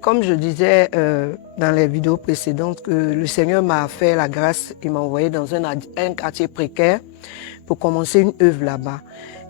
Comme je disais dans les vidéos précédentes, que le Seigneur m'a fait la grâce, il m'a envoyé dans un quartier précaire pour commencer une œuvre là-bas.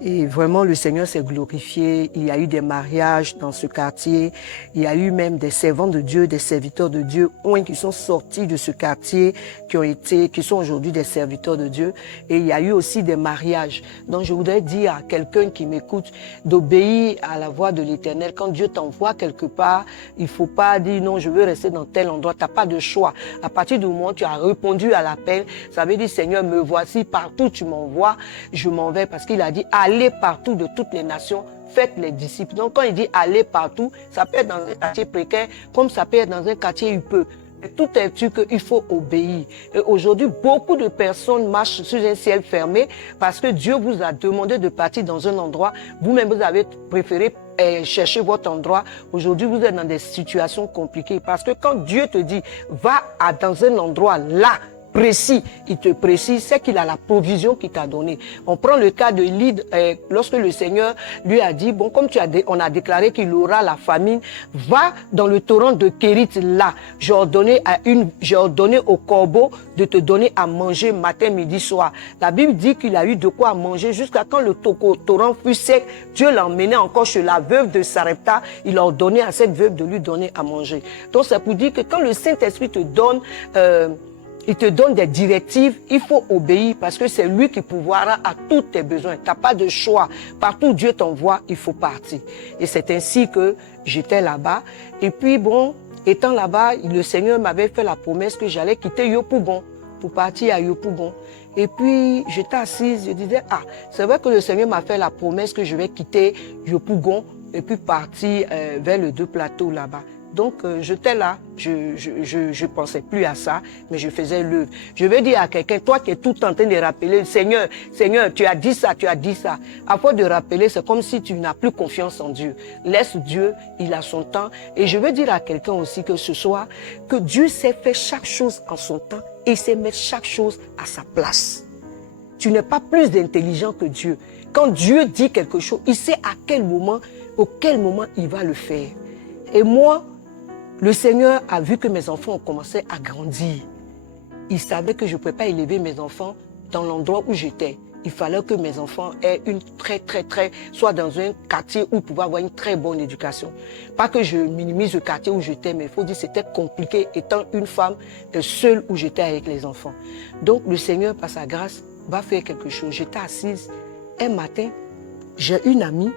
Et vraiment, le Seigneur s'est glorifié. Il y a eu des mariages dans ce quartier. Il y a eu même des servants de Dieu, des serviteurs de Dieu, qui sont sortis de ce quartier, qui sont aujourd'hui des serviteurs de Dieu. Et il y a eu aussi des mariages. Donc, je voudrais dire à quelqu'un qui m'écoute d'obéir à la voix de l'Éternel. Quand Dieu t'envoie quelque part, il faut pas dire non, je veux rester dans tel endroit. T'as pas de choix. À partir du moment où tu as répondu à l'appel, ça veut dire, Seigneur, me voici partout, tu m'envoies, je m'en vais, parce qu'il a dit, allez partout de toutes les nations, faites les disciples. Donc quand il dit aller partout, ça peut être dans un quartier précaire, comme ça peut être dans un quartier huppeux. Et tout est sûr qu'il faut obéir. Et aujourd'hui, beaucoup de personnes marchent sur un ciel fermé parce que Dieu vous a demandé de partir dans un endroit. Vous-même, vous avez préféré chercher votre endroit. Aujourd'hui, vous êtes dans des situations compliquées parce que quand Dieu te dit, va dans un endroit là, précis, il te précise, c'est qu'il a la provision qu'il t'a donnée. On prend le cas de Lyd, lorsque le Seigneur lui a dit, bon, comme on a déclaré qu'il aura la famine, va dans le torrent de Kérit là. J'ai ordonné au corbeau de te donner à manger matin, midi, soir. La Bible dit qu'il a eu de quoi manger jusqu'à quand le torrent fut sec. Dieu l'emmenait encore chez la veuve de Sarepta. Il a ordonné à cette veuve de lui donner à manger. Donc c'est pour dire que quand le Saint-Esprit te donne il te donne des directives, il faut obéir parce que c'est lui qui pourvoira à tous tes besoins. Tu n'as pas de choix. Partout où Dieu t'envoie, il faut partir. Et c'est ainsi que j'étais là-bas. Et puis bon, étant là-bas, le Seigneur m'avait fait la promesse que j'allais quitter Yopougon pour partir à Yopougon. Et puis j'étais assise, je disais, ah, c'est vrai que le Seigneur m'a fait la promesse que je vais quitter Yopougon et puis partir vers les deux plateaux là-bas. Donc, j'étais là, je pensais plus à ça, mais je faisais l'œuvre. Je veux dire à quelqu'un, toi qui es tout en train de rappeler, Seigneur, tu as dit ça, tu as dit ça. À force de rappeler, c'est comme si tu n'as plus confiance en Dieu. Laisse Dieu, il a son temps. Et je veux dire à quelqu'un aussi que ce soir, que Dieu sait faire chaque chose en son temps et il sait mettre chaque chose à sa place. Tu n'es pas plus intelligent que Dieu. Quand Dieu dit quelque chose, il sait auquel moment il va le faire. Et moi, le Seigneur a vu que mes enfants ont commencé à grandir. Il savait que je ne pouvais pas élever mes enfants dans l'endroit où j'étais. Il fallait que mes enfants aient soit dans un quartier où ils pouvaient avoir une très bonne éducation. Pas que je minimise le quartier où j'étais, mais il faut dire que c'était compliqué étant une femme seule où j'étais avec les enfants. Donc le Seigneur, par sa grâce, va faire quelque chose. J'étais assise un matin, j'ai une amie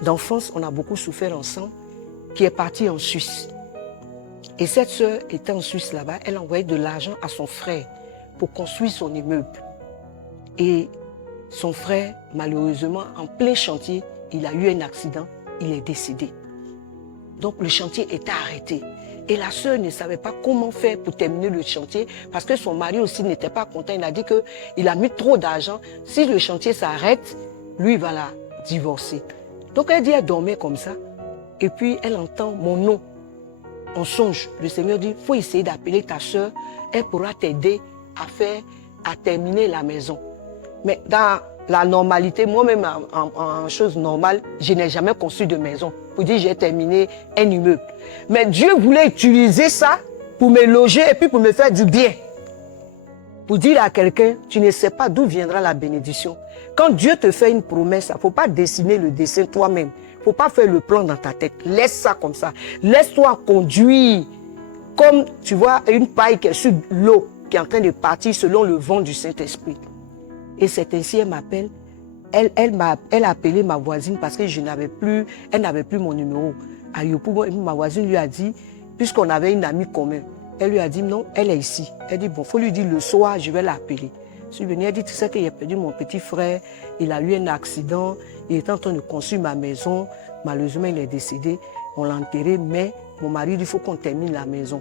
d'enfance, on a beaucoup souffert ensemble, qui est partie en Suisse. Et cette sœur était en Suisse là-bas, elle envoyait de l'argent à son frère pour construire son immeuble. Et son frère, malheureusement, en plein chantier, il a eu un accident, il est décédé. Donc le chantier était arrêté. Et la sœur ne savait pas comment faire pour terminer le chantier parce que son mari aussi n'était pas content. Il a dit qu'il a mis trop d'argent. Si le chantier s'arrête, lui, il va la divorcer. Donc elle dit, elle dormait comme ça. Et puis elle entend mon nom. On songe, le Seigneur dit, il faut essayer d'appeler ta soeur, elle pourra t'aider à terminer la maison. Mais dans la normalité, moi-même en chose normale, je n'ai jamais construit de maison pour dire j'ai terminé un immeuble. Mais Dieu voulait utiliser ça pour me loger et puis pour me faire du bien. Pour dire à quelqu'un, tu ne sais pas d'où viendra la bénédiction. Quand Dieu te fait une promesse, il ne faut pas dessiner le dessin toi-même. Il ne faut pas faire le plan dans ta tête. Laisse ça comme ça. Laisse-toi conduire comme, tu vois, une paille qui est sur l'eau, qui est en train de partir selon le vent du Saint-Esprit. Et c'est ainsi, elle m'appelle. Elle a appelé ma voisine parce que elle n'avait plus mon numéro. À Yopougon, ma voisine lui a dit, puisqu'on avait une amie commune, elle lui a dit non, elle est ici. Elle dit, bon, il faut lui dire le soir, je vais l'appeler. Je suis venue, elle dit, tu sais qu'il a perdu mon petit frère, il a eu un accident, il est en train de construire ma maison, malheureusement il est décédé, on l'a enterré, mais mon mari dit, il faut qu'on termine la maison.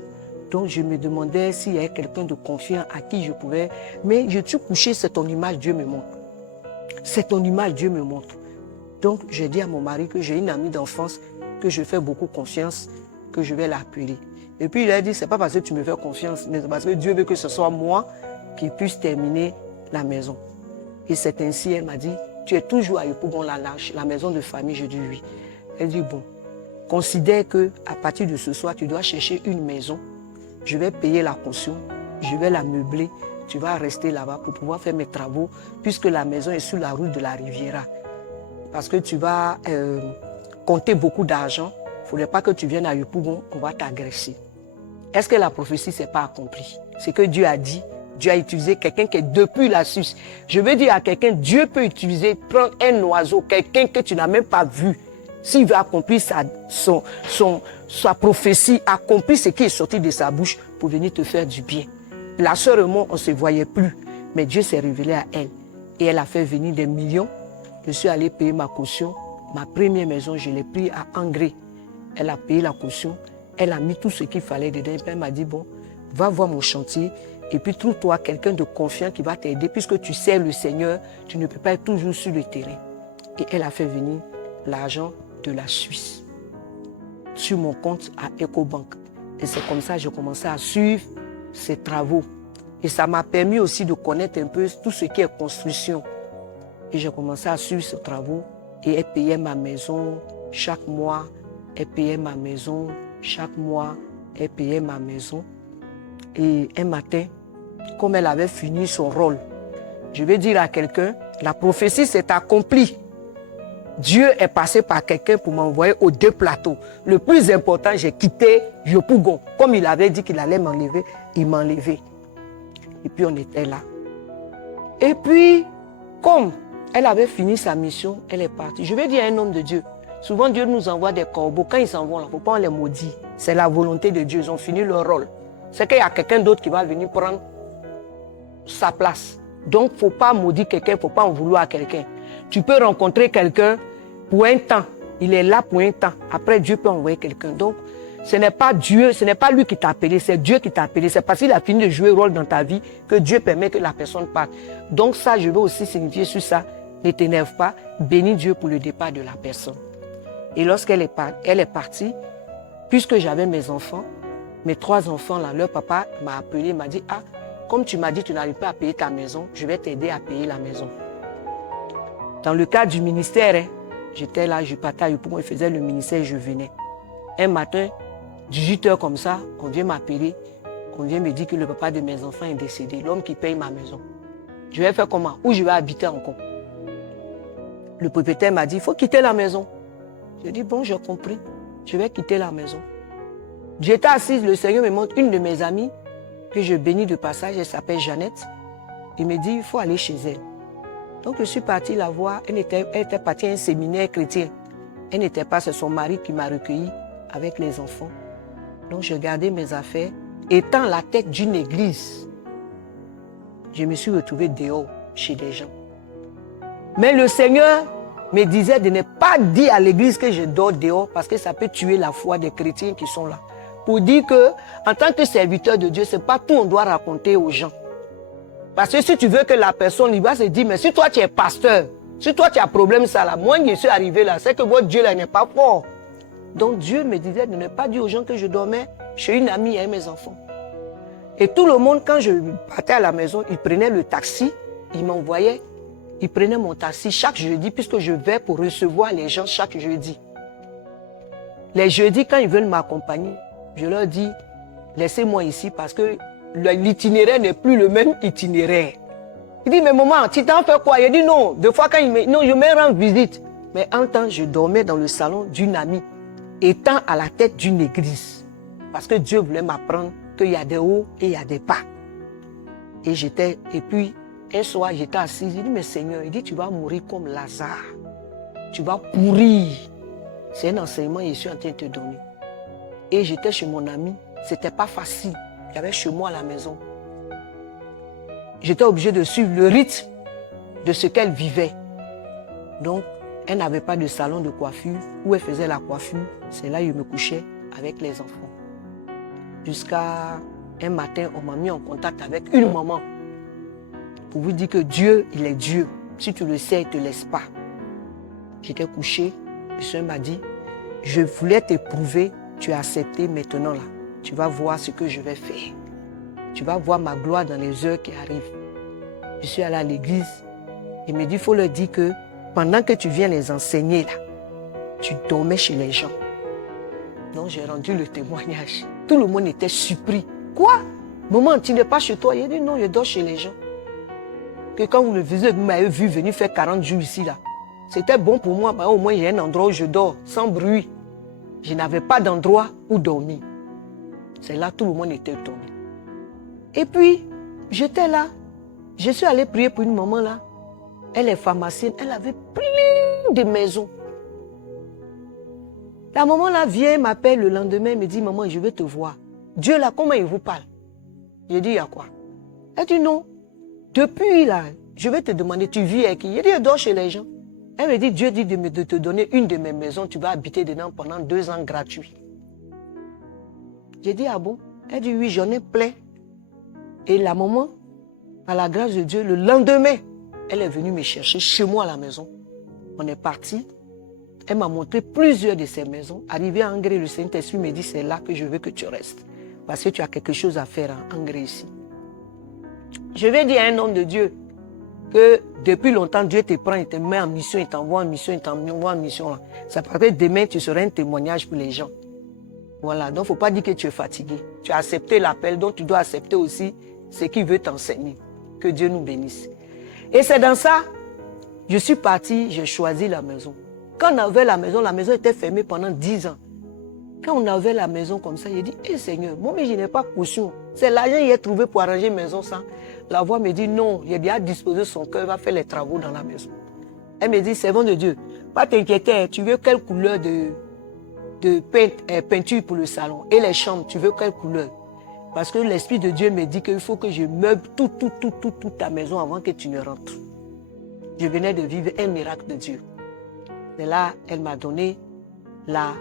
Donc je me demandais s'il y avait quelqu'un de confiant à qui je pouvais, mais je suis couché, c'est ton image, Dieu me montre. C'est ton image, Dieu me montre. Donc j'ai dit à mon mari que j'ai une amie d'enfance, que je fais beaucoup confiance, que je vais l'appeler. Et puis il a dit, c'est pas parce que tu me fais confiance, mais c'est parce que Dieu veut que ce soit moi qui puisse terminer la maison. Et c'est ainsi, elle m'a dit, tu es toujours à Yopougon, la maison de famille. Je dis oui. Elle dit, bon, considère qu'à partir de ce soir, tu dois chercher une maison. Je vais payer la caution, je vais la meubler. Tu vas rester là-bas pour pouvoir faire mes travaux, puisque la maison est sur la route de la Riviera. Parce que tu vas compter beaucoup d'argent. Il ne faudrait pas que tu viennes à Yopougon, on va t'agresser. Est-ce que la prophétie ne s'est pas accomplie? C'est que Dieu a dit, Dieu a utilisé quelqu'un qui est depuis la Suisse. Je veux dire à quelqu'un, Dieu peut utiliser, prendre un oiseau, quelqu'un que tu n'as même pas vu. S'il veut accomplir sa prophétie, accomplir ce qui est sorti de sa bouche pour venir te faire du bien. La sœur et moi, on ne se voyait plus, mais Dieu s'est révélé à elle. Et elle a fait venir des millions. Je suis allé payer ma caution. Ma première maison, je l'ai prise à Angré. Elle a payé la caution. Elle a mis tout ce qu'il fallait dedans. Et puis elle m'a dit, bon, va voir mon chantier. Et puis trouve-toi quelqu'un de confiant qui va t'aider. Puisque tu sais le Seigneur, tu ne peux pas être toujours sur le terrain. Et elle a fait venir l'argent de la Suisse sur mon compte à EcoBank. Et c'est comme ça que j'ai commencé à suivre ces travaux. Et ça m'a permis aussi de connaître un peu tout ce qui est construction. Et j'ai commencé à suivre ces travaux. Et elle payait ma maison chaque mois. Elle payait ma maison chaque mois. Elle payait ma maison. Et un matin, comme elle avait fini son rôle, je vais dire à quelqu'un, la prophétie s'est accomplie. Dieu est passé par quelqu'un pour m'envoyer aux 2 plateaux. Le plus important, j'ai quitté Yopougon. Comme il avait dit qu'il allait m'enlever, il m'a enlevé. Et puis on était là. Et puis, comme elle avait fini sa mission, elle est partie. Je vais dire à un homme de Dieu, souvent Dieu nous envoie des corbeaux. Quand ils s'en vont, il ne faut pas les maudire. C'est la volonté de Dieu, ils ont fini leur rôle. C'est qu'il y a quelqu'un d'autre qui va venir prendre sa place. Donc, il ne faut pas maudire quelqu'un, il ne faut pas en vouloir à quelqu'un. Tu peux rencontrer quelqu'un pour un temps. Il est là pour un temps. Après, Dieu peut envoyer quelqu'un. Donc, ce n'est pas Dieu, ce n'est pas lui qui t'a appelé, c'est Dieu qui t'a appelé. C'est parce qu'il a fini de jouer un rôle dans ta vie que Dieu permet que la personne parte. Donc ça, je veux aussi signifier sur ça. Ne t'énerve pas. Bénis Dieu pour le départ de la personne. Et lorsqu'elle est partie, puisque j'avais mes enfants, mes 3 enfants là, leur papa m'a appelé, m'a dit, ah, comme tu m'as dit, tu n'arrives pas à payer ta maison, je vais t'aider à payer la maison. Dans le cadre du ministère, j'étais là, je partais à Yopougon, je faisais le ministère, je venais. Un matin, 18h comme ça, on vient m'appeler, on vient me dire que le papa de mes enfants est décédé, l'homme qui paye ma maison. Je vais faire comment? Où je vais habiter encore? Le propriétaire m'a dit, il faut quitter la maison. J'ai dit, bon, j'ai compris, je vais quitter la maison. J'étais assise, le Seigneur me montre une de mes amies, que je bénis de passage, elle s'appelle Jeannette. Il me dit, il faut aller chez elle. Donc je suis partie la voir, elle était partie à un séminaire chrétien. Elle n'était pas, c'est son mari qui m'a recueilli avec les enfants. Donc je gardais mes affaires. Étant la tête d'une église, je me suis retrouvée dehors chez des gens. Mais le Seigneur me disait de ne pas dire à l'église que je dors dehors parce que ça peut tuer la foi des chrétiens qui sont là. Pour dire que, en tant que serviteur de Dieu, ce n'est pas tout on doit raconter aux gens. Parce que si tu veux que la personne, il va se dire, mais si toi tu es pasteur, si toi tu as problème ça là, moi je suis arrivé là, c'est que votre Dieu là n'est pas fort. Donc Dieu me disait de ne pas dire aux gens que je dormais chez une amie et mes enfants. Et tout le monde, quand je partais à la maison, ils prenaient le taxi, ils m'envoyaient, ils prenaient mon taxi chaque jeudi, puisque je vais pour recevoir les gens chaque jeudi. Les jeudis, quand ils veulent m'accompagner, je leur dis, laissez-moi ici parce que l'itinéraire n'est plus le même itinéraire. Il dit, mais maman, tu t'en fais quoi? Il dit, non, des fois quand non, je me rends visite. Mais en temps, je dormais dans le salon d'une amie, étant à la tête d'une église. Parce que Dieu voulait m'apprendre qu'il y a des hauts et il y a des bas. Et puis, un soir, j'étais assise, il dit, mais Seigneur, il dit, tu vas mourir comme Lazare. Tu vas pourrir. C'est un enseignement que je suis en train de te donner. Et j'étais chez mon ami, c'était pas facile. Il y avait chez moi à la maison. J'étais obligée de suivre le rythme de ce qu'elle vivait. Donc, elle n'avait pas de salon de coiffure où elle faisait la coiffure. C'est là que je me couchais avec les enfants. Jusqu'à un matin, on m'a mis en contact avec une maman pour vous dire que Dieu, il est Dieu. Si tu le sais, il ne te laisse pas. J'étais couchée, le Seigneur m'a dit, je voulais t'éprouver, tu as accepté maintenant là. Tu vas voir ce que je vais faire. Tu vas voir ma gloire dans les heures qui arrivent. Je suis allée à l'église. Il me dit, il faut leur dire que pendant que tu viens les enseigner là, tu dormais chez les gens. Donc j'ai rendu le témoignage. Tout le monde était surpris. Quoi? Maman, tu n'es pas chez toi? Il a dit non, je dors chez les gens. Que quand vous m'avez vu venir faire 40 jours ici, là, c'était bon pour moi. Au moins, il y a un endroit où je dors, sans bruit. Je n'avais pas d'endroit où dormir. C'est là tout le monde était tombé. Et puis, j'étais là. Je suis allée prier pour une maman là. Elle est pharmacienne. Elle avait plein de maisons. La maman là vient, m'appelle le lendemain, me dit, maman, je vais te voir. Dieu là, comment il vous parle? J'ai dit, il y a quoi? Elle dit, non. Depuis là, je vais te demander, tu vis avec qui? J'ai dit, je dors chez les gens. Elle me dit, Dieu dit de te donner une de mes maisons, tu vas habiter dedans pendant 2 ans gratuit. J'ai dit, ah bon? Elle dit, oui, j'en ai plein. Et la maman, à la grâce de Dieu, le lendemain, elle est venue me chercher chez moi à la maison. On est parti. Elle m'a montré plusieurs de ces maisons. Arrivé à Angré, le Saint-Esprit me dit, c'est là que je veux que tu restes. Parce que tu as quelque chose à faire à Angré ici. Je vais dire à un homme de Dieu que depuis longtemps, Dieu te prend, il te met en mission, il t'envoie en mission, il t'envoie en mission. Là. Ça paraît que demain, tu seras un témoignage pour les gens. Voilà, donc il ne faut pas dire que tu es fatigué. Tu as accepté l'appel, donc tu dois accepter aussi ce qu'il veut t'enseigner. Que Dieu nous bénisse. Et c'est dans ça, je suis parti, j'ai choisi la maison. Quand on avait la maison était fermée pendant 10 ans. Quand on avait la maison comme ça, j'ai dit, hé Seigneur, moi mais je n'ai pas caution. C'est l'argent qu'il a trouvé pour arranger une maison ça. La voix me dit, non, il a déjà disposé son cœur, il va faire les travaux dans la maison. Elle me dit, servant de Dieu, pas t'inquiéter, tu veux quelle couleur de peinture pour le salon? Et les chambres, tu veux quelle couleur? Parce que l'Esprit de Dieu me dit qu'il faut que je meuble toute ta maison avant que tu ne rentres. Je venais de vivre un miracle de Dieu. Et là, elle m'a donné la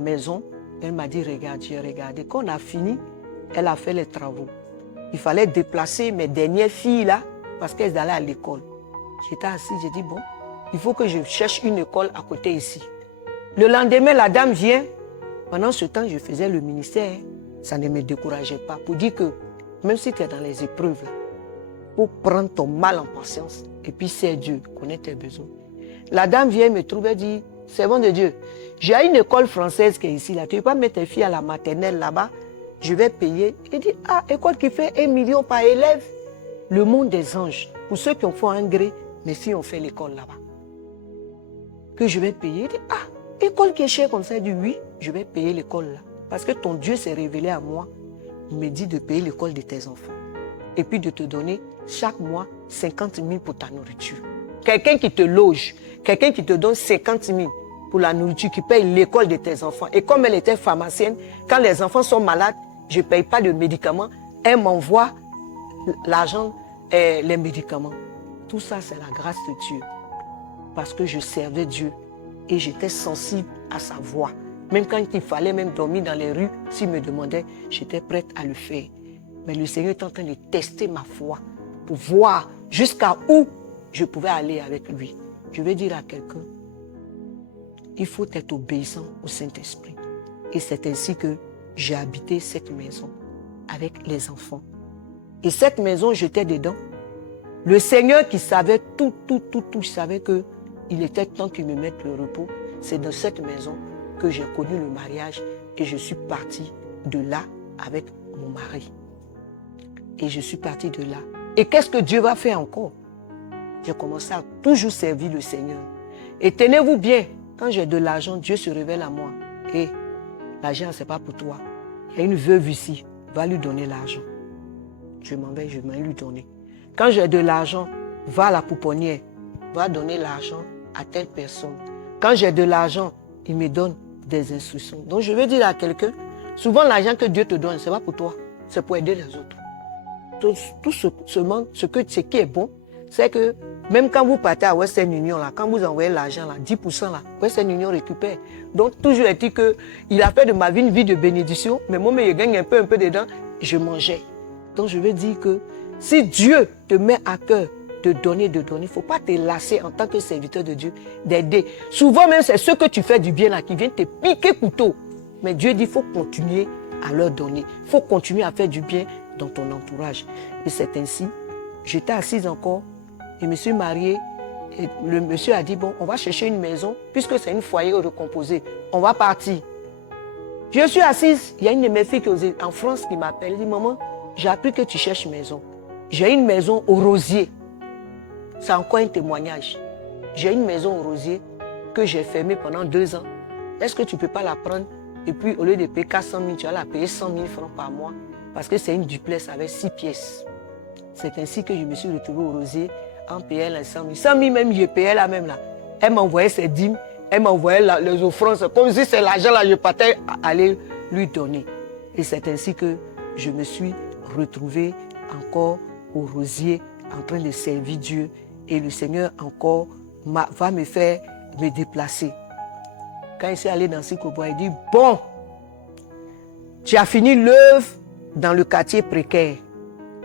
maison. Elle m'a dit, regarde, j'ai regardé. Quand on a fini, elle a fait les travaux. Il fallait déplacer mes dernières filles là, parce qu'elles allaient à l'école. J'étais assise, j'ai dit, bon, il faut que je cherche une école à côté ici. Le lendemain, la dame vient. Pendant ce temps, je faisais le ministère. Ça ne me décourageait pas. Pour dire que, même si tu es dans les épreuves, il faut prendre ton mal en patience. Et puis, c'est Dieu, connaît tes besoins. La dame vient me trouver et dit, servant de Dieu, j'ai une école française qui est ici. Là. Tu ne peux pas mettre tes filles à la maternelle là-bas. Je vais payer. Il dit, ah, école qui fait 1 million par élève. Le monde des anges. Pour ceux qui ont fait un gré, mes filles ont fait l'école là-bas. Que je vais payer. Il dit, ah, école qui est chère comme ça. Il dit, oui, je vais payer l'école là. Parce que ton Dieu s'est révélé à moi. Il me dit de payer l'école de tes enfants. Et puis de te donner chaque mois 50 000 pour ta nourriture. Quelqu'un qui te loge, quelqu'un qui te donne 50 000 pour la nourriture, qui paye l'école de tes enfants. Et comme elle était pharmacienne, quand les enfants sont malades, je ne paye pas de médicaments. Elle m'envoie l'argent et les médicaments. Tout ça, c'est la grâce de Dieu. Parce que je servais Dieu et j'étais sensible à sa voix. Même quand il fallait même dormir dans les rues, s'il me demandait, j'étais prête à le faire. Mais le Seigneur est en train de tester ma foi pour voir jusqu'à où je pouvais aller avec lui. Je vais dire à quelqu'un, il faut être obéissant au Saint-Esprit. Et c'est ainsi que j'ai habité cette maison avec les enfants. Et cette maison, j'étais dedans. Le Seigneur qui savait tout, savait qu'il était temps qu'il me mette le repos. C'est dans cette maison que j'ai connu le mariage et je suis partie de là avec mon mari. Et je suis partie de là. Et qu'est-ce que Dieu va faire encore? J'ai commencé à toujours servir le Seigneur. Et tenez-vous bien, quand j'ai de l'argent, Dieu se révèle à moi. Et l'argent, ce n'est pas pour toi. Il y a une veuve ici, va lui donner l'argent. Je m'en vais lui donner. Quand j'ai de l'argent, va à la pouponnière, va donner l'argent à telle personne. Quand j'ai de l'argent, il me donne des instructions. Donc je veux dire à quelqu'un, souvent l'argent que Dieu te donne, ce n'est pas pour toi, c'est pour aider les autres. Tout ce qui est bon, c'est que même quand vous partez à Western Union, là, quand vous envoyez l'argent, là, 10%, là, Western Union récupère. Donc toujours est-il qu'il a fait de ma vie une vie de bénédiction, mais moi, je gagne un peu dedans, je mangeais. Donc je veux dire que si Dieu te met à cœur de donner, il ne faut pas te lasser en tant que serviteur de Dieu, d'aider. Souvent même, c'est ceux que tu fais du bien là qui viennent te piquer couteau. Mais Dieu dit, il faut continuer à leur donner. Il faut continuer à faire du bien dans ton entourage. Et c'est ainsi, j'étais assise encore, je me suis mariée, et le monsieur a dit, bon, on va chercher une maison, puisque c'est une foyer recomposée, on va partir. Je suis assise, il y a une de mes filles qui est en France qui m'appelle, elle dit, maman, j'ai appris que tu cherches une maison. J'ai une maison au Rosier. C'est encore un témoignage. J'ai une maison au Rosier que j'ai fermée pendant 2 ans. Est-ce que tu ne peux pas la prendre? Et puis, au lieu de payer 400 000, tu vas la payer 100 000 francs par mois. Parce que c'est une duplex avec 6 pièces. C'est ainsi que je me suis retrouvée au Rosier en payant les 100 000. 100 000 même, je payais là même là. Elle m'envoyait ses dîmes, elle m'envoyait les offrandes. Comme si c'est l'argent là, je partais aller lui donner. Et c'est ainsi que je me suis retrouvée encore au Rosier en train de servir Dieu. Et le Seigneur encore va me faire me déplacer. Quand il s'est allé dans Sikobois, il dit, bon, tu as fini l'œuvre dans le quartier précaire.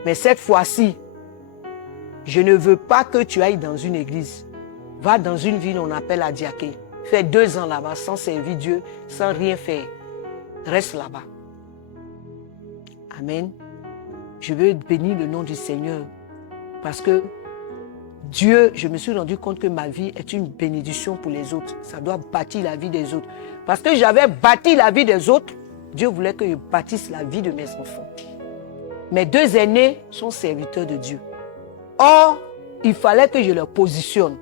Mais cette fois-ci, je ne veux pas que tu ailles dans une église. Va dans une ville qu'on appelle Adiaké. Fais 2 ans là-bas sans servir Dieu, sans rien faire. Reste là-bas. Amen. Je veux bénir le nom du Seigneur parce que Dieu, je me suis rendu compte que ma vie est une bénédiction pour les autres. Ça doit bâtir la vie des autres. Parce que j'avais bâti la vie des autres, Dieu voulait que je bâtisse la vie de mes enfants. Mes 2 aînés sont serviteurs de Dieu. Or, il fallait que je leur positionne.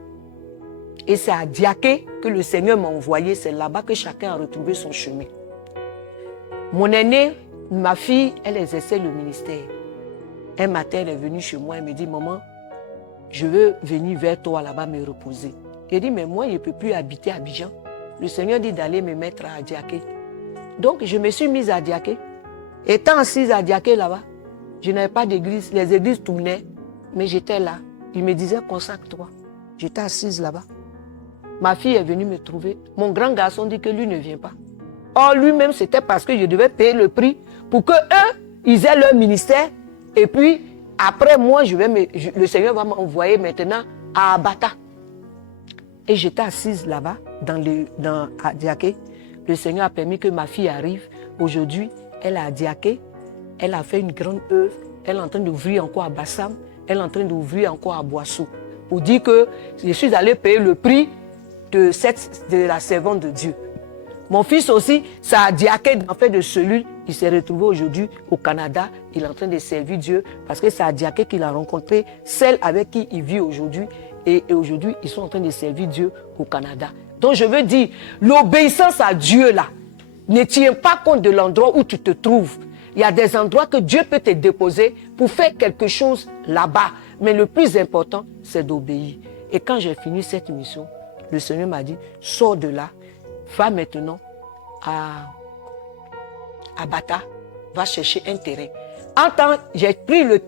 Et c'est à Diaké que le Seigneur m'a envoyé. C'est là-bas que chacun a retrouvé son chemin. Mon aînée, ma fille, elle exerçait le ministère. Un matin, elle est venue chez moi et me dit, maman, je veux venir vers toi là-bas me reposer. J'ai dit, mais moi, je ne peux plus habiter à Abidjan. Le Seigneur dit d'aller me mettre à Diaké. Donc, je me suis mise à Diaké. Étant assise à Diaké là-bas, je n'avais pas d'église. Les églises tournaient, mais j'étais là. Il me disait, consacre-toi. J'étais assise là-bas. Ma fille est venue me trouver. Mon grand garçon dit que lui ne vient pas. Or, lui-même, c'était parce que je devais payer le prix pour que eux, ils aient leur ministère. Et puis, après moi, le Seigneur va m'envoyer maintenant à Abata. Et j'étais assise là-bas, à Diaké. Le Seigneur a permis que ma fille arrive. Aujourd'hui, elle est à Diaké. Elle a fait une grande œuvre. Elle est en train d'ouvrir encore à Bassam. Elle est en train d'ouvrir encore à Boissou. Pour dire que je suis allé payer le prix de la servante de Dieu. Mon fils aussi, ça a Diaké en fait de cellule. Il s'est retrouvé aujourd'hui au Canada. Il est en train de servir Dieu parce que c'est à Diaké qu'il a rencontré celle avec qui il vit aujourd'hui. Et aujourd'hui, ils sont en train de servir Dieu au Canada. Donc je veux dire, l'obéissance à Dieu là, ne tient pas compte de l'endroit où tu te trouves. Il y a des endroits que Dieu peut te déposer pour faire quelque chose là-bas. Mais le plus important, c'est d'obéir. Et quand j'ai fini cette mission, le Seigneur m'a dit, sors de là, va maintenant à Bata, va chercher un terrain. J'ai pris le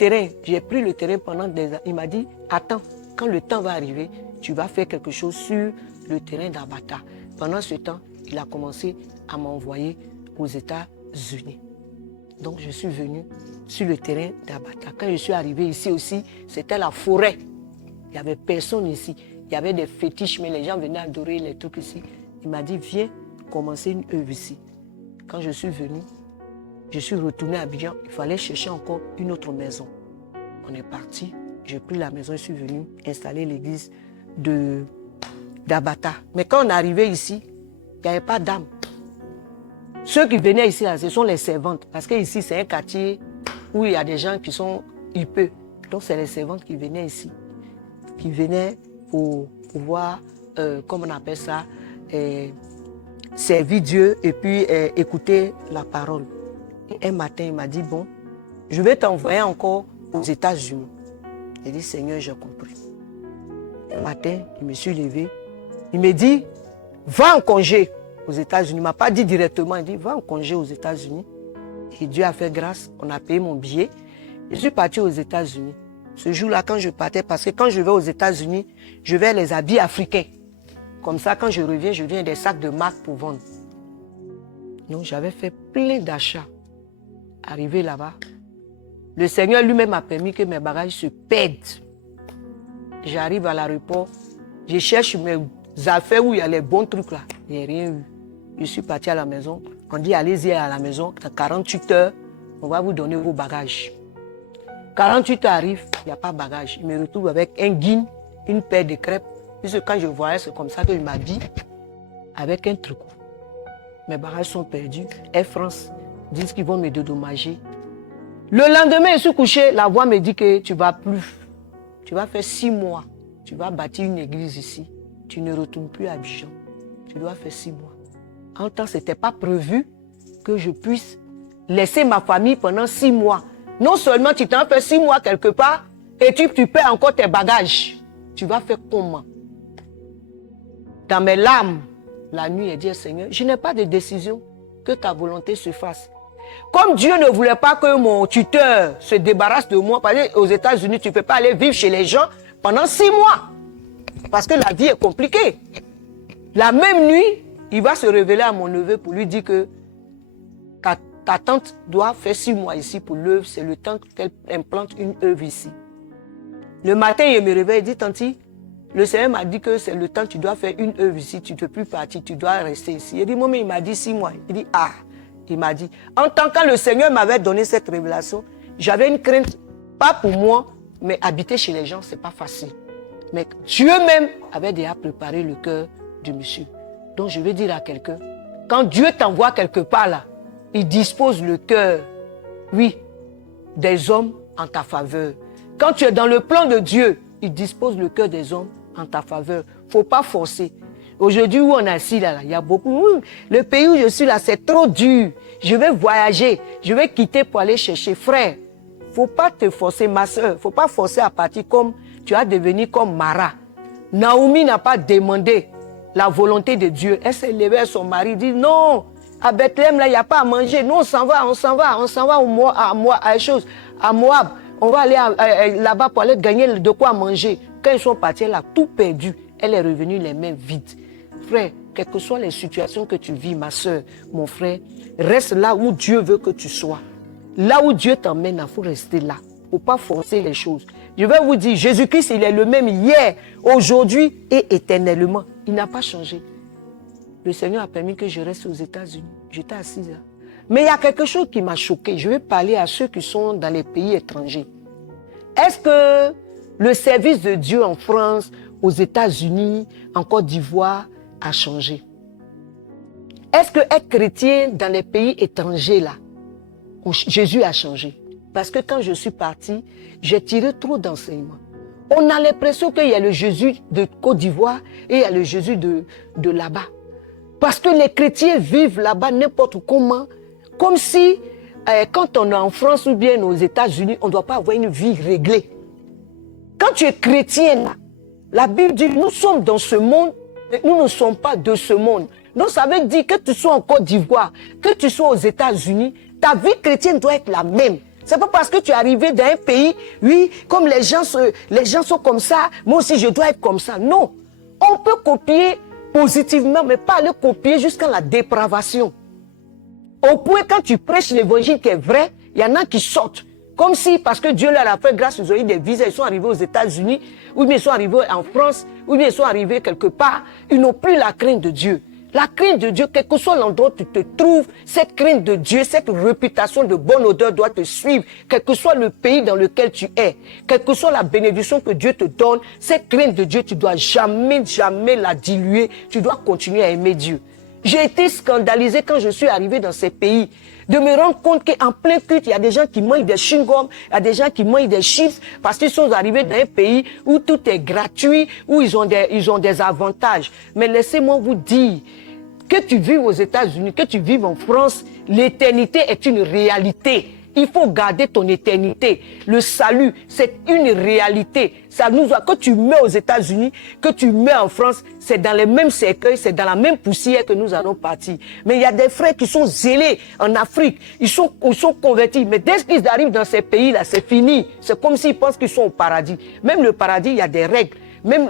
terrain pendant des années. Il m'a dit, attends, quand le temps va arriver, tu vas faire quelque chose sur le terrain d'Abata. Pendant ce temps, il a commencé à m'envoyer aux États-Unis. Donc, je suis venue sur le terrain d'Abata. Quand je suis arrivée ici aussi, c'était la forêt. Il n'y avait personne ici. Il y avait des fétiches, mais les gens venaient adorer les trucs ici. Il m'a dit, viens commencer une œuvre ici. Quand je suis venue, je suis retournée à Abidjan. Il fallait chercher encore une autre maison. On est parti. J'ai pris la maison et je suis venue installer l'église d'Abata. Mais quand on est arrivé ici, il n'y avait pas d'âme. Ceux qui venaient ici, là, ce sont les servantes. Parce que ici, c'est un quartier où il y a des gens qui sont huppeux. Donc, c'est les servantes qui venaient ici. Qui venaient pour pouvoir, comme on appelle ça, servir Dieu et puis écouter la parole. Et un matin, il m'a dit, bon, je vais t'envoyer encore aux États-Unis. J'ai dit, Seigneur, j'ai compris. Un matin, je me suis levé. Il me dit, va en congé aux États-Unis. Il ne m'a pas dit directement, il dit, va en congé aux États-Unis. Et Dieu a fait grâce, on a payé mon billet. Je suis parti aux États-Unis. Ce jour-là, quand je partais, parce que quand je vais aux États-Unis, je vais les habits africains. Comme ça, quand je viens des sacs de marque pour vendre. Donc, j'avais fait plein d'achats. Arrivé là-bas, le Seigneur lui-même a permis que mes bagages se perdent. J'arrive à l'aéroport, je cherche mes affaires où il y a les bons trucs là. Il n'y a rien eu. Je suis parti à la maison. On dit, allez-y à la maison, dans 48 heures, on va vous donner vos bagages. 48 heures arrivent, il n'y a pas de bagages. Je me retrouve avec un guine, une paire de crêpes. Puisque quand je voyais, c'est comme ça que je m'habille avec un tricot. mes bagages sont perdus. Air France disent qu'ils vont me dédommager. Le lendemain, je suis couché, la voix me dit que tu vas plus. Tu vas faire 6 mois. Tu vas bâtir une église ici. Tu ne retournes plus à Abidjan. Tu dois faire 6 mois. En temps, ce n'était pas prévu que je puisse laisser ma famille pendant 6 mois. Non seulement tu t'en fais 6 mois quelque part et tu perds encore tes bagages. Tu vas faire comment? Dans mes larmes, la nuit, j'ai dit, Seigneur, je n'ai pas de décision, que ta volonté se fasse. Comme Dieu ne voulait pas que mon tuteur se débarrasse de moi, parce qu'aux États-Unis, tu ne peux pas aller vivre chez les gens pendant 6 mois. Parce que la vie est compliquée. La même nuit, il va se révéler à mon neveu pour lui dire que ta tante doit faire 6 mois ici pour l'œuvre, c'est le temps qu'elle implante une œuvre ici. Le matin, il me réveille et dit, Tanti, le Seigneur m'a dit que c'est le temps que tu dois faire une œuvre ici, tu ne peux plus partir, tu dois rester ici. Il dit, mais il m'a dit 6 mois. Il dit, ah, il m'a dit. En tant que le Seigneur m'avait donné cette révélation, j'avais une crainte, pas pour moi, mais habiter chez les gens, ce n'est pas facile. Mais Dieu même avait déjà préparé le cœur du monsieur. Donc je vais dire à quelqu'un, quand Dieu t'envoie quelque part là, il dispose le cœur, oui, des hommes en ta faveur. Quand tu es dans le plan de Dieu, il dispose le cœur des hommes en ta faveur. Il ne faut pas forcer. Aujourd'hui où on est assis là, il y a beaucoup. Le pays où je suis là, c'est trop dur. Je vais voyager, je vais quitter pour aller chercher. Frère, il ne faut pas te forcer, ma soeur. Il ne faut pas forcer à partir comme tu as devenu comme Mara. Naomi n'a pas demandé la volonté de Dieu. Elle s'est levée à son mari, dit non, à Bethléem, là, il n'y a pas à manger. Nous, on s'en va à Moab. On va aller là-bas pour aller gagner de quoi manger. Quand ils sont partis, elle a tout perdu. Elle est revenue les mains vides. Frère, quelles que soient les situations que tu vis, ma soeur, mon frère, reste là où Dieu veut que tu sois. Là où Dieu t'emmène, il faut rester là. Il ne faut pas forcer les choses. Je vais vous dire, Jésus-Christ, il est le même hier, aujourd'hui et éternellement. Il n'a pas changé. Le Seigneur a permis que je reste aux États-Unis. J'étais assise là. Mais il y a quelque chose qui m'a choqué. Je vais parler à ceux qui sont dans les pays étrangers. Est-ce que le service de Dieu en France, aux États-Unis, en Côte d'Ivoire a changé? Est-ce que être chrétien dans les pays étrangers là, Jésus a changé? Parce que quand je suis partie, j'ai tiré trop d'enseignements. On a l'impression qu'il y a le Jésus de Côte d'Ivoire et il y a le Jésus de là-bas. Parce que les chrétiens vivent là-bas n'importe comment, comme si quand on est en France ou bien aux États-Unis, on ne doit pas avoir une vie réglée. Quand tu es chrétien, là, la Bible dit, nous sommes dans ce monde, mais nous ne sommes pas de ce monde. Donc ça veut dire que tu sois en Côte d'Ivoire, que tu sois aux États-Unis, ta vie chrétienne doit être la même. C'est pas parce que tu es arrivé dans un pays, oui, comme les gens sont comme ça, moi aussi je dois être comme ça. Non, on peut copier positivement, mais pas le copier jusqu'à la dépravation. Au point, quand tu prêches l'évangile qui est vrai, il y en a qui sortent. Comme si, parce que Dieu leur a fait grâce, ils ont eu des visas, ils sont arrivés aux États-Unis, ou bien ils sont arrivés en France, ou bien ils sont arrivés quelque part, ils n'ont plus la crainte de Dieu. La crainte de Dieu, quel que soit l'endroit où tu te trouves, cette crainte de Dieu, cette réputation de bonne odeur doit te suivre, quel que soit le pays dans lequel tu es, quelle que soit la bénédiction que Dieu te donne, cette crainte de Dieu, tu dois jamais la diluer, tu dois continuer à aimer Dieu. J'ai été scandalisé quand je suis arrivé dans ces pays, de me rendre compte qu'en plein culte, il y a des gens qui mangent des chewing-gums, il y a des gens qui mangent des chips, parce qu'ils sont arrivés dans un pays où tout est gratuit, où ils ont des avantages. Mais laissez-moi vous dire, que tu vives aux États-Unis, que tu vives en France, l'éternité est une réalité. Il faut garder ton éternité. Le salut, c'est une réalité. Ça nous a, que tu mets aux États-Unis, que tu mets en France, c'est dans les mêmes cercueils, c'est dans la même poussière que nous allons partir. Mais il y a des frères qui sont zélés en Afrique. Ils sont convertis. Mais dès qu'ils arrivent dans ces pays-là, c'est fini. C'est comme s'ils pensent qu'ils sont au paradis. Même le paradis, il y a des règles. Même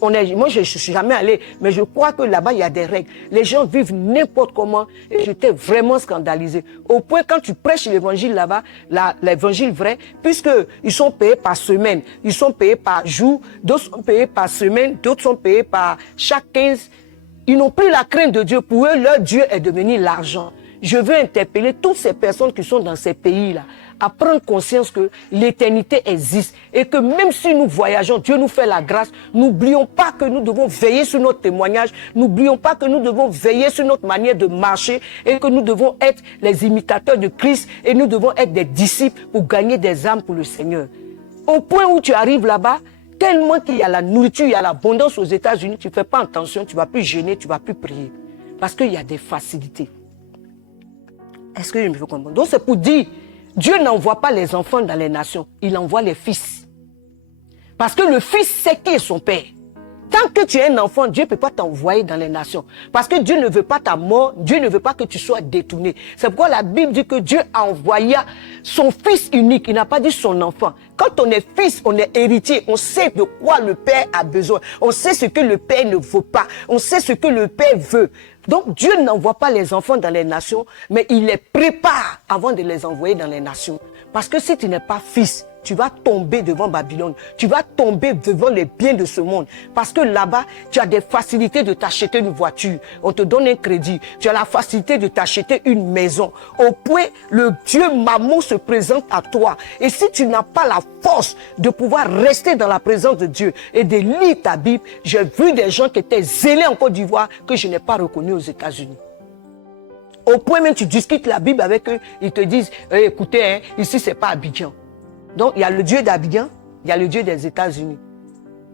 moi, je ne suis jamais allé, mais je crois que là-bas, il y a des règles. Les gens vivent n'importe comment et j'étais vraiment scandalisé. Au point, quand tu prêches l'évangile là-bas, l'évangile vrai, puisqu'ils sont payés par semaine, ils sont payés par jour, d'autres sont payés par semaine, d'autres sont payés par chaque 15. Ils n'ont plus la crainte de Dieu. Pour eux, leur Dieu est devenu l'argent. je veux interpeller toutes ces personnes qui sont dans ces pays-là à prendre conscience que l'éternité existe et que même si nous voyageons, Dieu nous fait la grâce, n'oublions pas que nous devons veiller sur notre témoignage, n'oublions pas que nous devons veiller sur notre manière de marcher et que nous devons être les imitateurs de Christ et nous devons être des disciples pour gagner des âmes pour le Seigneur. Au point où tu arrives là-bas, tellement qu'il y a la nourriture, il y a l'abondance aux États-Unis, tu ne fais pas attention, tu ne vas plus jeûner, tu ne vas plus prier. Parce qu'il y a des facilités. Est-ce que je me fais comprendre? Donc c'est pour dire, Dieu n'envoie pas les enfants dans les nations, il envoie les fils. Parce que le fils sait qui est son père. Tant que tu es un enfant, Dieu ne peut pas t'envoyer dans les nations. Parce que Dieu ne veut pas ta mort, Dieu ne veut pas que tu sois détourné. C'est pourquoi la Bible dit que Dieu a envoyé son fils unique. Il n'a pas dit son enfant. Quand on est fils, on est héritier. On sait de quoi le père a besoin. On sait ce que le père ne veut pas. On sait ce que le père veut. Donc Dieu n'envoie pas les enfants dans les nations, mais il les prépare avant de les envoyer dans les nations. Parce que si tu n'es pas fils, tu vas tomber devant Babylone. Tu vas tomber devant les biens de ce monde. Parce que là-bas, tu as des facilités de t'acheter une voiture. On te donne un crédit. Tu as la facilité de t'acheter une maison. Au point, le Dieu Mammon se présente à toi. Et si tu n'as pas la force de pouvoir rester dans la présence de Dieu et de lire ta Bible, j'ai vu des gens qui étaient zélés en Côte d'Ivoire que je n'ai pas reconnus aux États-Unis. Au point même, tu discutes la Bible avec eux, ils te disent, écoutez, hein, ici, c'est pas Abidjan. Donc, il y a le Dieu d'Abidjan, il y a le Dieu des États-Unis.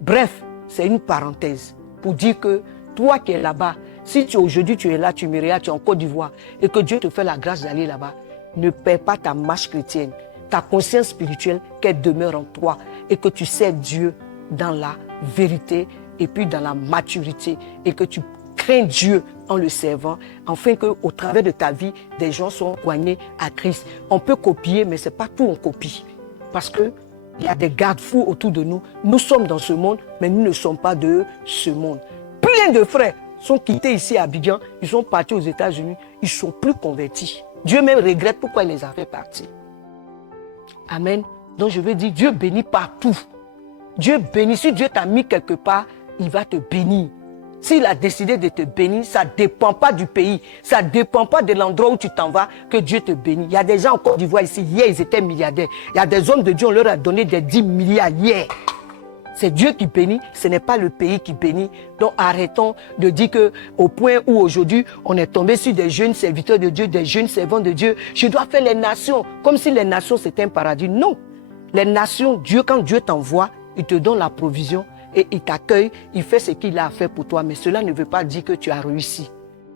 Bref, c'est une parenthèse pour dire que toi qui es là-bas, si aujourd'hui tu es là, tu me regardes, tu es en Côte d'Ivoire et que Dieu te fait la grâce d'aller là-bas, ne perds pas ta marche chrétienne, ta conscience spirituelle, qu'elle demeure en toi et que tu sers Dieu dans la vérité et puis dans la maturité et que tu crains Dieu en le servant, afin qu'au travers de ta vie, des gens sont joignés à Christ. On peut copier, mais ce n'est pas tout on copie. Parce qu'il y a des garde-fous autour de nous. Nous sommes dans ce monde, mais nous ne sommes pas de ce monde. Plein de frères sont quittés ici à Abidjan, ils sont partis aux États-Unis, ils ne sont plus convertis. Dieu même regrette pourquoi il les a fait partir. Amen. Donc je veux dire, Dieu bénit partout. Dieu bénit. Si Dieu t'a mis quelque part, il va te bénir. S'il a décidé de te bénir, ça ne dépend pas du pays. Ça ne dépend pas de l'endroit où tu t'en vas que Dieu te bénit. Il y a des gens en Côte d'Ivoire ici, hier ils étaient milliardaires. Il y a des hommes de Dieu, on leur a donné des 10 milliards hier. C'est Dieu qui bénit, ce n'est pas le pays qui bénit. Donc arrêtons de dire qu'au point où aujourd'hui on est tombé sur des jeunes serviteurs de Dieu, des jeunes servants de Dieu, je dois faire les nations, comme si les nations c'était un paradis. Non, les nations, Dieu, quand Dieu t'envoie, il te donne la provision. Et il t'accueille, il fait ce qu'il a fait pour toi. Mais cela ne veut pas dire que tu as réussi.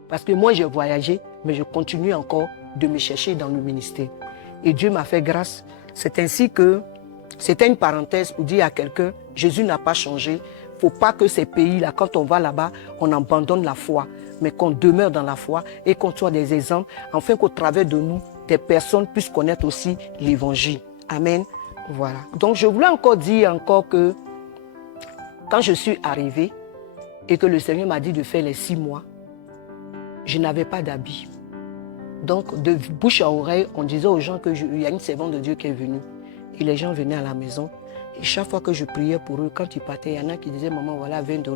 Parce que moi, j'ai voyagé, mais je continue encore de me chercher dans le ministère. Et Dieu m'a fait grâce. C'est ainsi que, c'était une parenthèse pour dire à quelqu'un, Jésus n'a pas changé. Il ne faut pas que ces pays-là, quand on va là-bas, on abandonne la foi. Mais qu'on demeure dans la foi et qu'on soit des exemples, afin qu'au travers de nous, des personnes puissent connaître aussi l'évangile. Amen. Voilà. Donc, je voulais encore dire que quand je suis arrivée et que le Seigneur m'a dit de faire les 6 mois, je n'avais pas d'habit. Donc, de bouche à oreille, on disait aux gens qu'il y a une servante de Dieu qui est venue. Et les gens venaient à la maison. Et chaque fois que je priais pour eux, quand ils partaient, il y en a qui disaient, maman, voilà $20.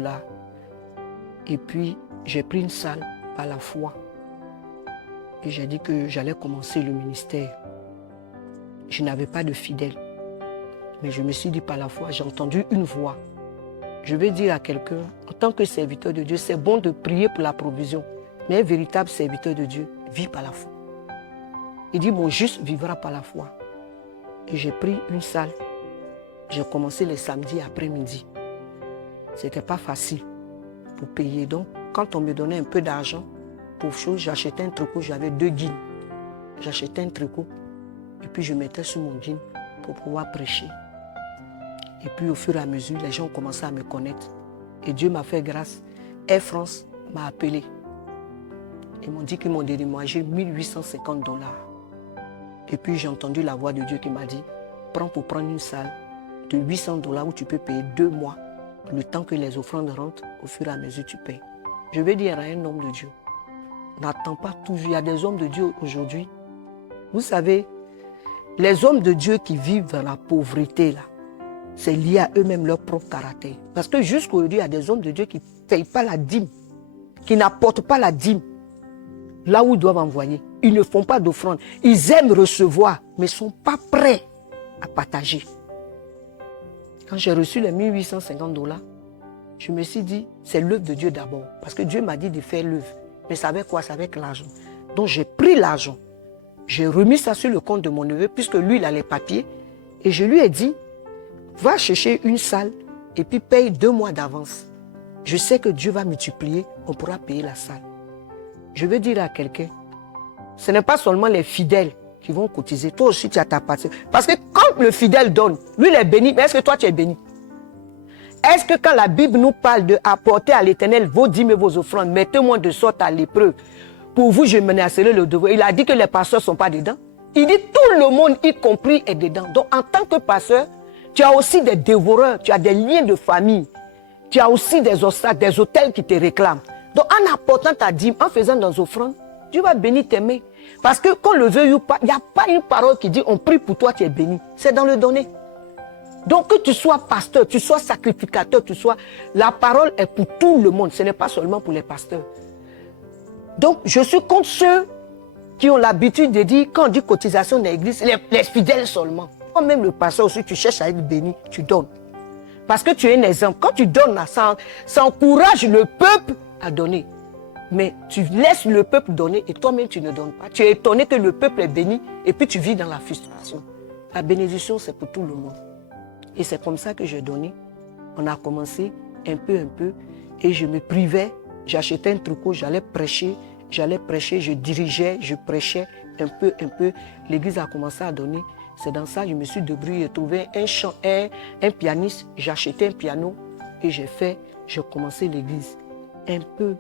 Et puis, j'ai pris une salle par la foi. Et j'ai dit que j'allais commencer le ministère. Je n'avais pas de fidèles. Mais je me suis dit par la foi, j'ai entendu une voix. Je vais dire à quelqu'un, en tant que serviteur de Dieu, c'est bon de prier pour la provision. Mais un véritable serviteur de Dieu vit par la foi. Il dit, mon juste vivra par la foi. Et j'ai pris une salle. J'ai commencé les samedis après-midi. Ce n'était pas facile pour payer. Donc, quand on me donnait un peu d'argent pour chose, j'achetais un tricot, j'avais 2 jeans. J'achetais un tricot et puis je mettais sur mon jean pour pouvoir prêcher. Et puis au fur et à mesure, les gens ont commencé à me connaître. Et Dieu m'a fait grâce. Air France m'a appelé. Ils m'ont dit qu'ils m'ont dédommagé $1850. Et puis j'ai entendu la voix de Dieu qui m'a dit, prends pour prendre une salle de $800 où tu peux payer 2 mois. Le temps que les offrandes rentrent, au fur et à mesure tu payes. Je vais dire à un homme de Dieu, n'attends pas toujours. Il y a des hommes de Dieu aujourd'hui. Vous savez, les hommes de Dieu qui vivent dans la pauvreté là, c'est lié à eux-mêmes leur propre caractère. Parce que jusqu'aujourd'hui, il y a des hommes de Dieu qui ne payent pas la dîme, qui n'apportent pas la dîme. là où ils doivent envoyer. Ils ne font pas d'offrande. Ils aiment recevoir, mais ne sont pas prêts à partager. Quand j'ai reçu les 1850 $, je me suis dit, c'est l'œuvre de Dieu d'abord. Parce que Dieu m'a dit de faire l'œuvre. Mais c'est avec quoi? C'est avec l'argent. Donc j'ai pris l'argent. J'ai remis ça sur le compte de mon neveu, puisque lui, il a les papiers. Et je lui ai dit, va chercher une salle et puis paye 2 mois d'avance. Je sais que Dieu va multiplier, on pourra payer la salle. Je veux dire à quelqu'un, ce n'est pas seulement les fidèles qui vont cotiser. Toi aussi, tu as ta partie. Parce que quand le fidèle donne, lui, il est béni, mais est-ce que toi, tu es béni? Est-ce que quand la Bible nous parle de apporter à l'Éternel vos dîmes et vos offrandes, mettez-moi de sorte à l'épreuve, pour vous, je menacerai le devoir. Il a dit que les pasteurs ne sont pas dedans. Il dit tout le monde, y compris, est dedans. Donc, en tant que pasteur, tu as aussi des dévoreurs, tu as des liens de famille, tu as aussi des obstacles, des hôtels qui te réclament. Donc, en apportant ta dîme, en faisant des offrandes, Dieu va bénir tes mains. Parce que qu'on le veuille ou pas, il n'y a pas une parole qui dit on prie pour toi, tu es béni. C'est dans le donner. Donc, que tu sois pasteur, tu sois sacrificateur, la parole est pour tout le monde. Ce n'est pas seulement pour les pasteurs. Donc, je suis contre ceux qui ont l'habitude de dire, quand on dit cotisation de l'église, les fidèles seulement. Quand même le pasteur aussi, tu cherches à être béni, tu donnes. Parce que tu es un exemple. Quand tu donnes, ça encourage le peuple à donner. Mais tu laisses le peuple donner et toi-même tu ne donnes pas. Tu es étonné que le peuple est béni et puis tu vis dans la frustration. La bénédiction, c'est pour tout le monde. Et c'est comme ça que j'ai donné. On a commencé un peu et je me privais. J'achetais un tricot, j'allais prêcher, je dirigeais, je prêchais un peu. L'église a commencé à donner. C'est dans ça que je me suis débrouillé, j'ai trouvé un pianiste, j'ai acheté un piano et j'ai commencé l'église. Un peu,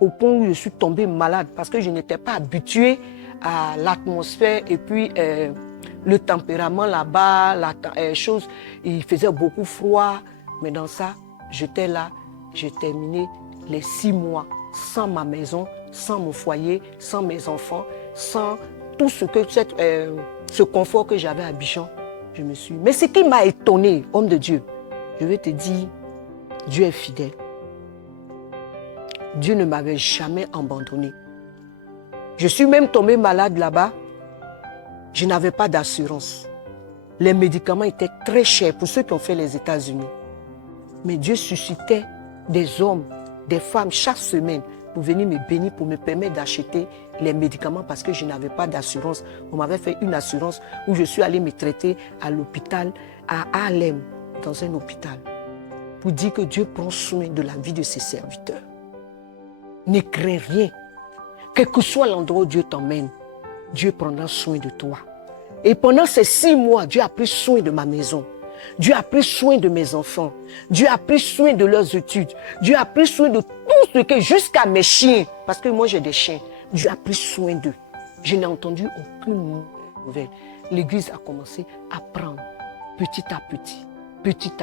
au point où je suis tombée malade parce que je n'étais pas habituée à l'atmosphère et puis le tempérament là-bas, il faisait beaucoup froid. Mais dans ça, j'étais là, j'ai terminé les 6 mois sans ma maison, sans mon foyer, sans mes enfants, sans tout ce confort que j'avais à Abidjan. Mais ce qui m'a étonné, homme de Dieu, je vais te dire, Dieu est fidèle. Dieu ne m'avait jamais abandonné. Je suis même tombée malade là-bas. Je n'avais pas d'assurance. Les médicaments étaient très chers pour ceux qui ont fait les États-Unis. Mais Dieu suscitait des hommes, des femmes chaque semaine pour venir me bénir, pour me permettre d'acheter les médicaments parce que je n'avais pas d'assurance. On m'avait fait une assurance où je suis allée me traiter à l'hôpital, à Harlem, dans un hôpital, pour dire que Dieu prend soin de la vie de ses serviteurs. Ne crains rien. Quel que soit l'endroit où Dieu t'emmène, Dieu prendra soin de toi. Et pendant ces 6 mois, Dieu a pris soin de ma maison. Dieu a pris soin de mes enfants. Dieu a pris soin de leurs études. Dieu a pris soin de tout ce que, jusqu'à mes chiens, parce que moi j'ai des chiens, Dieu a pris soin d'eux. Je n'ai entendu aucune nouvelle. L'église a commencé à prendre petit à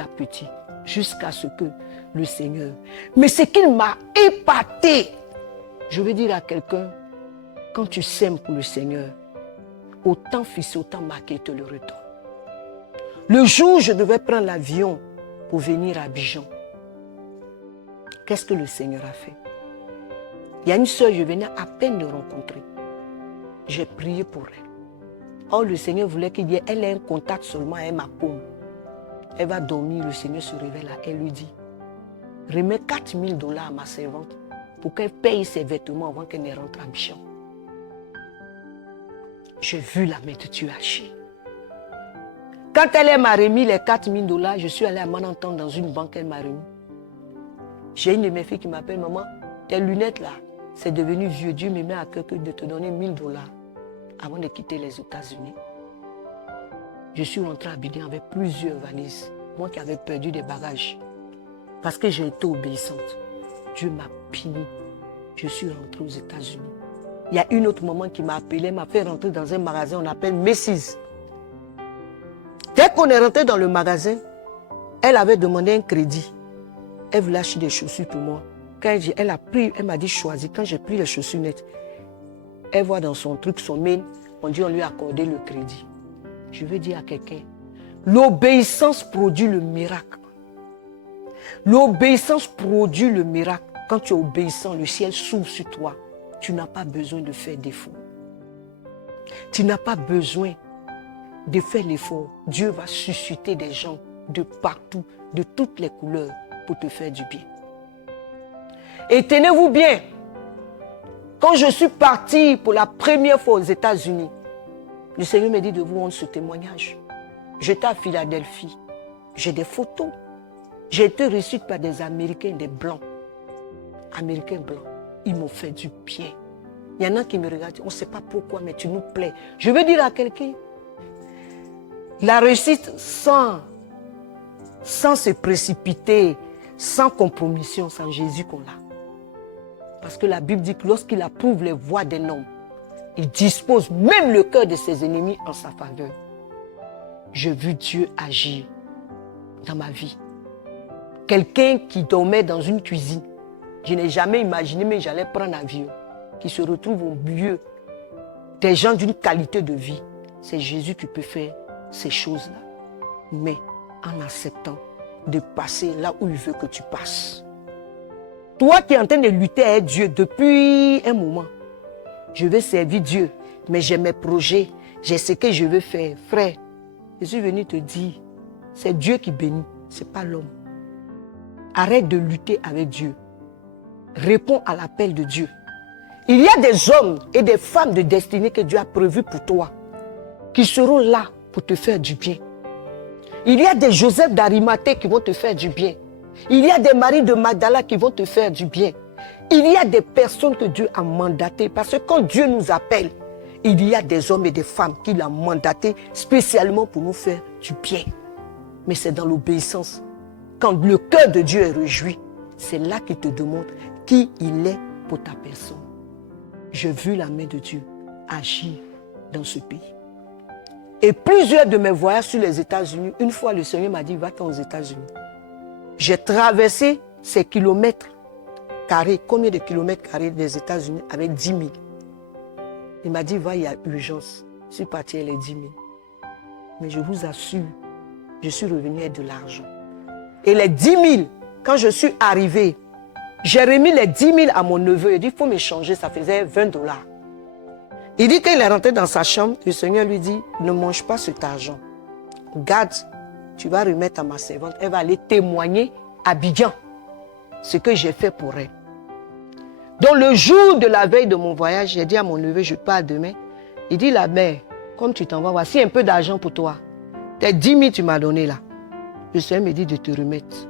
petit, jusqu'à ce que le Seigneur... Mais ce qu'il m'a épaté, je veux dire à quelqu'un, quand tu sèmes pour le Seigneur, autant fixé, autant marqué te le retourne. Le jour où je devais prendre l'avion pour venir à Abidjan, qu'est-ce que le Seigneur a fait? Il y a une soeur, je venais à peine de rencontrer. J'ai prié pour elle. Or, le Seigneur voulait elle ait un contact seulement avec ma paume. Elle va dormir, le Seigneur se révèle à elle, lui dit, remets 4 000 $ à ma servante pour qu'elle paye ses vêtements avant qu'elle ne rentre à Abidjan. J'ai vu la main de Dieu agir. Quand elle m'a remis les 4 000 $, je suis allée à Manantang dans une banque, elle m'a remis. J'ai une de mes filles qui m'appelle, maman, tes lunettes là, c'est devenu vieux. Dieu me met à cœur de te donner 1 000 $ avant de quitter les États-Unis. Je suis rentrée à Abidjan avec plusieurs valises. Moi qui avais perdu des bagages. Parce que j'ai été obéissante. Dieu m'a puni. Je suis rentrée aux États-Unis. Il y a une autre maman qui m'a appelé, m'a fait rentrer dans un magasin, on appelle Macy's. Dès qu'on est rentré dans le magasin, elle avait demandé un crédit. Elle voulait acheter des chaussures pour moi. Quand elle m'a dit choisis. Quand j'ai pris les chaussures nettes, elle voit dans son truc, son mail, on dit on lui a accordé le crédit. Je veux dire à quelqu'un, l'obéissance produit le miracle. L'obéissance produit le miracle. Quand tu es obéissant, le ciel s'ouvre sur toi. tu n'as pas besoin de faire d'efforts. Tu n'as pas besoin de faire l'effort. Dieu va susciter des gens de partout, de toutes les couleurs, pour te faire du bien. Et tenez-vous bien, quand je suis parti pour la première fois aux États-Unis, le Seigneur m'a dit de vous rendre ce témoignage. J'étais à Philadelphie. J'ai des photos. J'ai été reçue par des Américains, des Blancs. Américains blancs. Ils m'ont fait du bien. Il y en a qui me regardent, on ne sait pas pourquoi, mais tu nous plais. Je veux dire à quelqu'un, la réussite sans se précipiter, sans compromission, sans Jésus qu'on l'a. Parce que la Bible dit que lorsqu'il approuve les voies d'un homme, il dispose même le cœur de ses ennemis en sa faveur. J'ai vu Dieu agir dans ma vie. Quelqu'un qui dormait dans une cuisine, je n'ai jamais imaginé, mais j'allais prendre un avion, qui se retrouve au milieu des gens d'une qualité de vie. C'est Jésus qui peut faire ces choses-là. Mais en acceptant de passer là où il veut que tu passes. Toi qui es en train de lutter avec Dieu depuis un moment, je veux servir Dieu, mais j'ai mes projets, j'ai ce que je veux faire. Frère, je suis venu te dire, c'est Dieu qui bénit, ce n'est pas l'homme. Arrête de lutter avec Dieu. Réponds à l'appel de Dieu. Il y a des hommes et des femmes de destinée que Dieu a prévus pour toi, qui seront là pour te faire du bien. Il y a des Joseph d'Arimathée qui vont te faire du bien. Il y a des Marie de Magdala qui vont te faire du bien. Il y a des personnes que Dieu a mandatées, parce que quand Dieu nous appelle, il y a des hommes et des femmes qu'il a mandatés spécialement pour nous faire du bien. Mais c'est dans l'obéissance. Quand le cœur de Dieu est réjoui, c'est là qu'il te demande qui il est pour ta personne. J'ai vu la main de Dieu agir dans ce pays. Et plusieurs de mes voyages sur les États-Unis, une fois le Seigneur m'a dit, va-t'en aux États-Unis. J'ai traversé ces kilomètres carrés, combien de kilomètres carrés des États-Unis avec 10 000. Il m'a dit, va, il y a urgence. Je suis parti avec les 10 000. Mais je vous assure, je suis revenu avec de l'argent. Et les 10 000, quand je suis arrivé, j'ai remis les 10 000 à mon neveu. Il dit, il faut m'échanger, ça faisait 20 $. Il dit qu'il est rentré dans sa chambre, le Seigneur lui dit, ne mange pas cet argent. Garde, tu vas remettre à ma servante. Elle va aller témoigner à Abidjan ce que j'ai fait pour elle. Donc le jour de la veille de mon voyage, j'ai dit à mon neveu, je pars demain. Il dit, la mère, comme tu t'en vas, voici un peu d'argent pour toi. Tes 10 000 tu m'as donné là. Le Seigneur me dit de te remettre.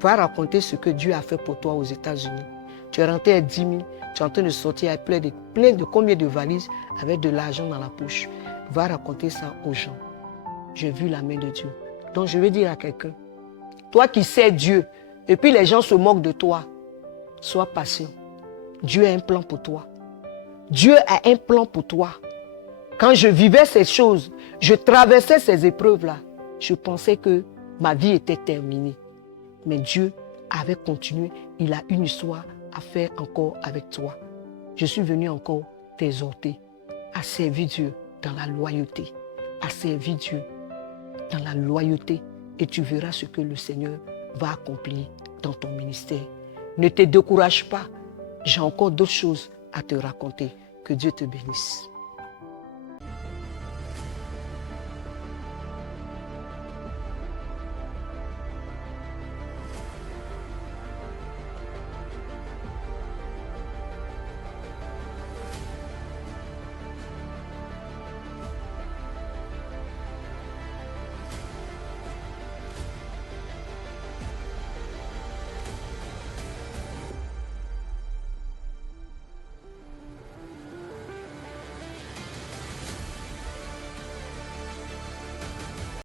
Va raconter ce que Dieu a fait pour toi aux États-Unis. Tu es rentré à 10 000, tu es en train de sortir avec plein de combien de valises avec de l'argent dans la poche. Va raconter ça aux gens. J'ai vu la main de Dieu. Donc je veux dire à quelqu'un, toi qui sais Dieu, et puis les gens se moquent de toi, sois patient. Dieu a un plan pour toi. Dieu a un plan pour toi. Quand je vivais ces choses, je traversais ces épreuves-là, je pensais que ma vie était terminée. Mais Dieu avait continué. Il a une histoire à faire encore avec toi. Je suis venu encore t'exhorter à servir Dieu dans la loyauté. À servir Dieu dans la loyauté. Et tu verras ce que le Seigneur va accomplir dans ton ministère. Ne te décourage pas. J'ai encore d'autres choses à te raconter. Que Dieu te bénisse.